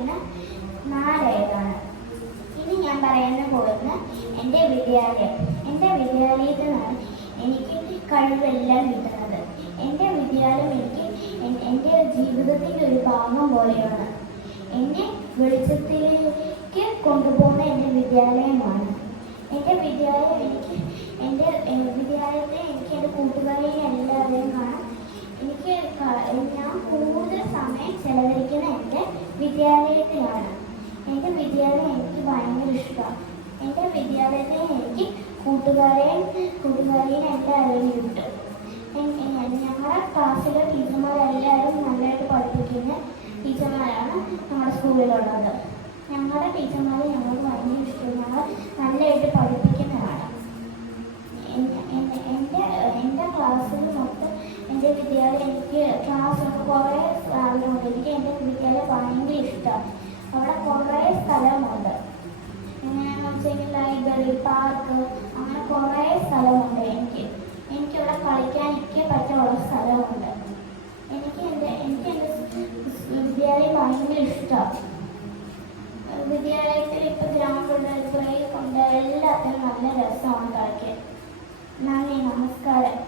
പഠിക്കുന്ന നാലേതാണ്. ഇനി ഞാൻ പറയാൻ പോകുന്ന എൻ്റെ വിദ്യാലയം. എൻ്റെ വിദ്യാലയത്തിൽ നിന്നാണ് എനിക്ക് കഴിവെല്ലാം കിട്ടുന്നത്. എൻ്റെ വിദ്യാലയം എനിക്ക് എൻ്റെ ജീവിതത്തിൻ്റെ ഒരു ഭാഗം പോലെയാണ്. എന്നെ വെളിച്ചത്തിലേക്ക് കൊണ്ടുപോകുന്ന എൻ്റെ വിദ്യാലയമാണ്. എൻ്റെ വിദ്യാലയത്തെ എനിക്ക് എൻ്റെ കൂട്ടുകാരെയും എല്ലാവരെയും കാണാം. ഞാൻ കൂടുതൽ സമയം ചെലവഴിക്കുന്ന എൻ്റെ വിദ്യാലയത്തിലാണ്. എൻ്റെ വിദ്യാലയം എനിക്ക് ഭയങ്കര ഇഷ്ടമാണ്. എൻ്റെ വിദ്യാലയത്തിൽ എനിക്ക് കൂട്ടുകാരെയും എല്ലാവരെയും കിട്ടും. ഞങ്ങളുടെ ക്ലാസ്സിലെ ടീച്ചർമാരെല്ലാവരും നല്ലതായിട്ട് പഠിപ്പിക്കുന്ന ടീച്ചർമാരാണ് നമ്മുടെ സ്കൂളിലുള്ളത്. ഞങ്ങളുടെ ടീച്ചർമാരെ ഞങ്ങൾക്ക് ഭയങ്കര ഇഷ്ടം. ഞങ്ങൾ നല്ലതായിട്ട് പഠിപ്പിക്കുന്നതാണ്. എൻ്റെ ക്ലാസ്സിൽ മൊത്തം എൻ്റെ വിദ്യാലയം എനിക്ക് ക്ലാസ്സിലൊക്കെ കുറേ സ്ഥലമുണ്ട്. എനിക്ക് എൻ്റെ വിദ്യാലയം ഭയങ്കര ഇഷ്ടമാണ്. അവിടെ കുറേ സ്ഥലമുണ്ട്. എങ്ങനെയാണെന്ന് വെച്ചെങ്കിൽ ലൈബ്രറി, പാർക്ക്, അങ്ങനെ കുറേ സ്ഥലമുണ്ട്. എനിക്കവിടെ കളിക്കാനൊക്കെ പറ്റുള്ള സ്ഥലമുണ്ട്. എനിക്ക് എൻ്റെ വിദ്യാലയം ഭയങ്കര ഇഷ്ടമാണ്. വിദ്യാലയത്തിൽ ഇപ്പോൾ ഗ്രൗണ്ടുണ്ട്, ബ്രേക്ക് ഉണ്ട്, എല്ലാത്തിനും നല്ല രസമാണ് കളിക്കാൻ. നന്ദി, നമസ്കാരം.